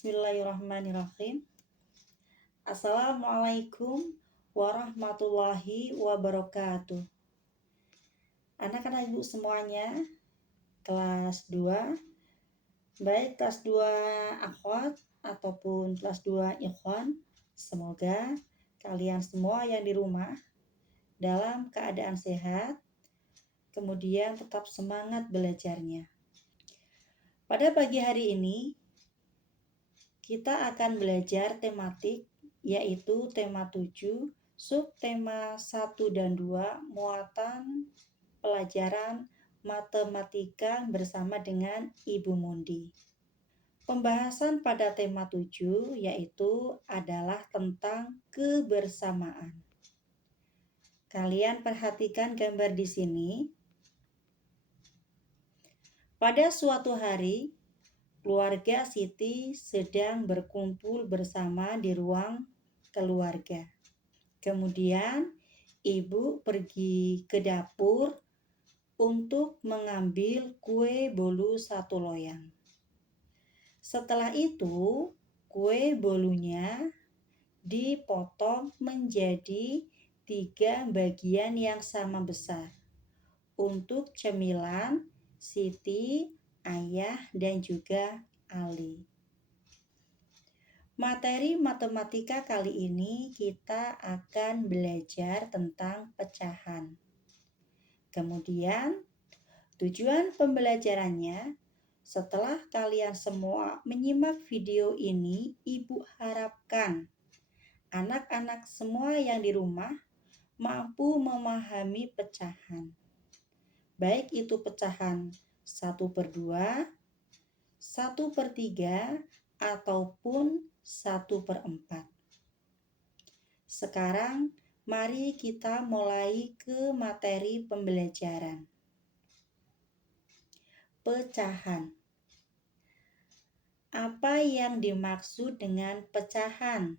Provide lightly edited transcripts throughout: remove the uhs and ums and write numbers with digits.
Bismillahirrahmanirrahim. Assalamualaikum warahmatullahi wabarakatuh. Anak-anak ibu semuanya, kelas 2, baik kelas 2 akhwat ataupun kelas 2 ikhwan, semoga kalian semua yang di rumah dalam keadaan sehat, kemudian tetap semangat belajarnya. Pada pagi hari ini, kita akan belajar tematik, yaitu tema 7, subtema 1 dan 2, muatan pelajaran matematika bersama dengan Ibu Mundi. Pembahasan pada tema 7 yaitu adalah tentang kebersamaan. Kalian perhatikan gambar di sini. Pada suatu hari, keluarga Siti sedang berkumpul bersama di ruang keluarga. Kemudian ibu pergi ke dapur untuk mengambil kue bolu 1 loyang. Setelah itu, kue bolunya dipotong menjadi 3 bagian yang sama besar untuk cemilan Siti, Ayah, dan juga Ali. Materi matematika kali ini kita akan belajar tentang pecahan. Kemudian, tujuan pembelajarannya, setelah kalian semua menyimak video ini, Ibu harapkan anak-anak semua yang di rumah mampu memahami pecahan. Baik itu pecahan 1/2, 1/3, ataupun 1/4. Sekarang mari kita mulai ke materi pembelajaran. Pecahan. Apa yang dimaksud dengan pecahan?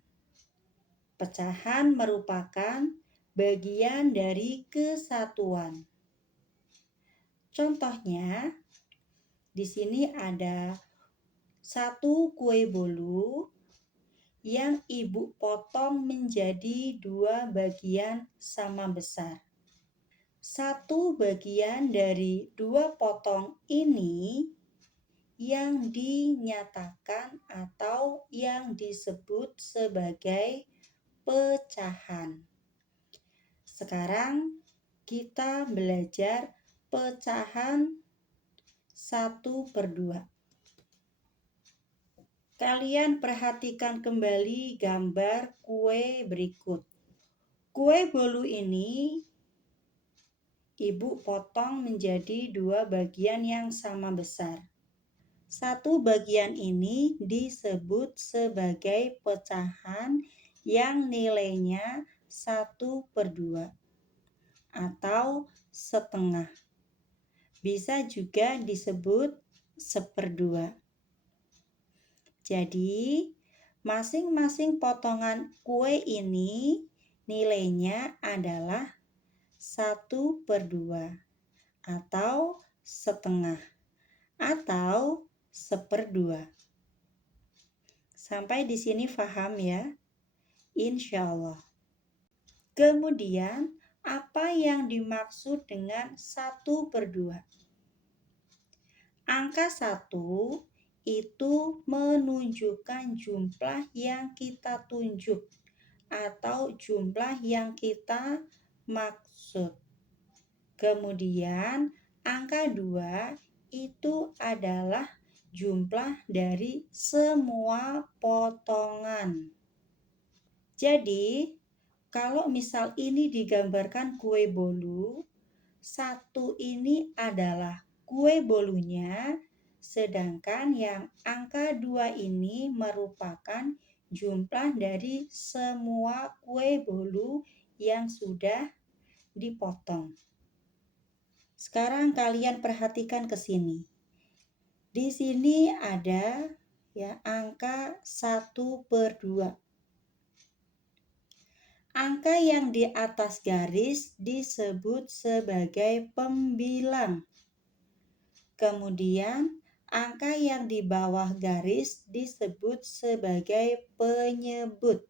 Pecahan merupakan bagian dari kesatuan. Contohnya, di sini ada 1 kue bolu yang ibu potong menjadi 2 bagian sama besar. 1 bagian dari 2 potong ini yang dinyatakan atau yang disebut sebagai pecahan. Sekarang kita belajar pecahan 1/2. Kalian perhatikan kembali gambar kue berikut. Kue bolu ini ibu potong menjadi 2 bagian yang sama besar. 1 bagian ini disebut sebagai pecahan yang nilainya 1/2 atau setengah. Bisa juga disebut 1/2. Jadi, masing-masing potongan kue ini nilainya adalah 1/2 atau setengah atau 1/2. Sampai di sini paham ya? Insya Allah. Kemudian, apa yang dimaksud dengan 1/2? Angka 1 itu menunjukkan jumlah yang kita tunjuk atau jumlah yang kita maksud. Kemudian angka 2 itu adalah jumlah dari semua potongan. Jadi, kalau misal ini digambarkan kue bolu, 1 ini adalah kue bolunya, sedangkan yang angka 2 ini merupakan jumlah dari semua kue bolu yang sudah dipotong. Sekarang kalian perhatikan ke sini. Di sini ada ya angka 1/2. Angka yang di atas garis disebut sebagai pembilang. Kemudian Angka yang di bawah garis disebut sebagai penyebut.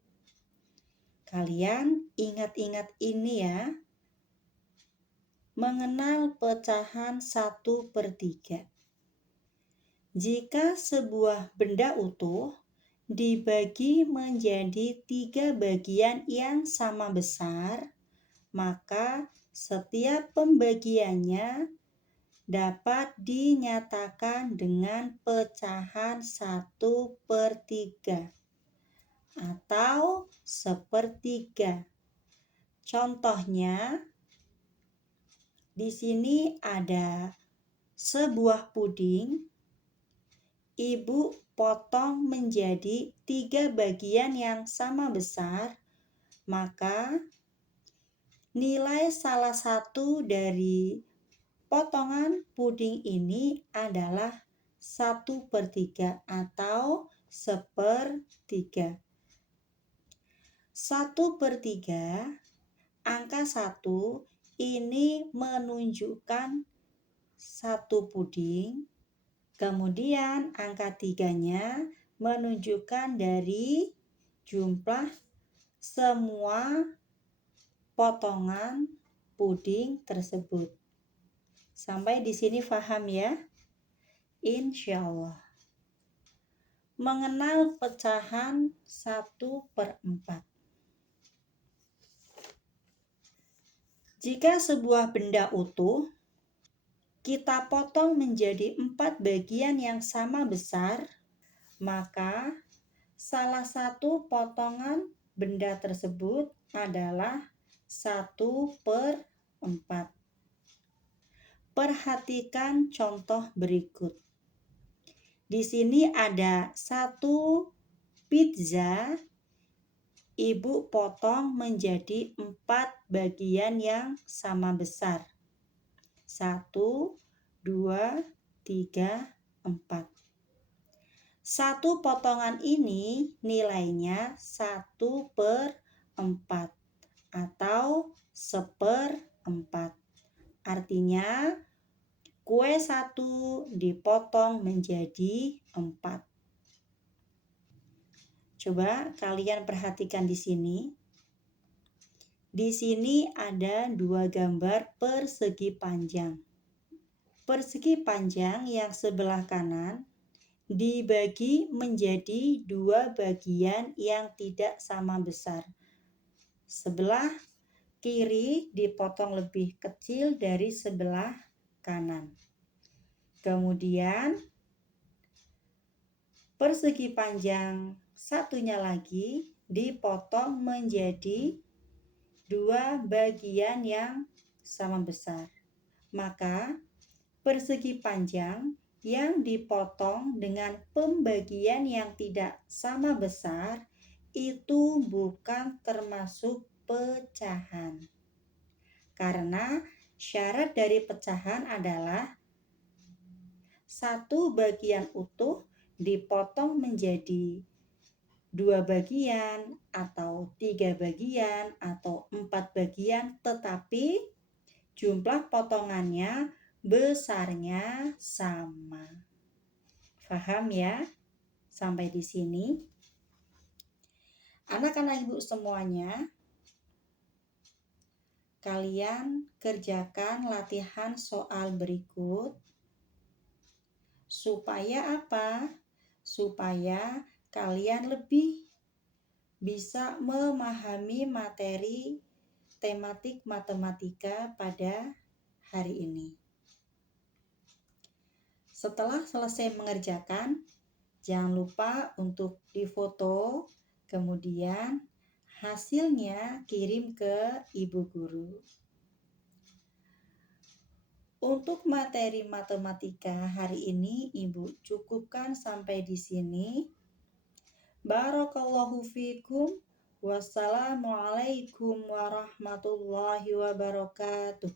Kalian ingat-ingat ini ya. Mengenal pecahan 1/3. Jika sebuah benda utuh dibagi menjadi 3 bagian yang sama besar, maka setiap pembagiannya dapat dinyatakan dengan pecahan 1/3 atau 1/3. Contohnya, di sini ada sebuah puding. Ibu potong menjadi 3 bagian yang sama besar, maka nilai salah satu dari potongan puding ini adalah 1/3 atau 1/3. 1/3, angka 1 ini menunjukkan satu puding. Kemudian angka 3-nya menunjukkan dari jumlah semua potongan puding tersebut. Sampai di sini paham ya? Insya Allah. Mengenal pecahan 1/4. Jika sebuah benda utuh kita potong menjadi 4 bagian yang sama besar, maka salah satu potongan benda tersebut adalah 1/4. Perhatikan contoh berikut. Di sini ada 1 pizza, ibu potong menjadi 4 bagian yang sama besar. 1, 2, 3, 4. Satu potongan ini nilainya 1/4 atau 1/4. Artinya kue 1 dipotong menjadi 4. Coba kalian perhatikan di sini. Di sini ada 2 gambar persegi panjang. Persegi panjang yang sebelah kanan dibagi menjadi 2 bagian yang tidak sama besar. Sebelah kiri dipotong lebih kecil dari sebelah kanan. Kemudian persegi panjang satunya lagi dipotong menjadi 2 bagian yang sama besar. Maka persegi panjang yang dipotong dengan pembagian yang tidak sama besar itu bukan termasuk pecahan. Karena syarat dari pecahan adalah satu bagian utuh dipotong menjadi 2 bagian atau 3 bagian atau 4 bagian, tetapi jumlah potongannya besarnya sama. Paham ya? Sampai di sini. Anak-anak ibu semuanya, kalian kerjakan latihan soal berikut. Supaya apa? Supaya kalian lebih bisa memahami materi tematik matematika pada hari ini. Setelah selesai mengerjakan, jangan lupa untuk difoto, kemudian hasilnya kirim ke ibu guru. Untuk materi matematika hari ini ibu cukupkan sampai di sini. Barakallahu fikum. Wassalamualaikum warahmatullahi wabarakatuh.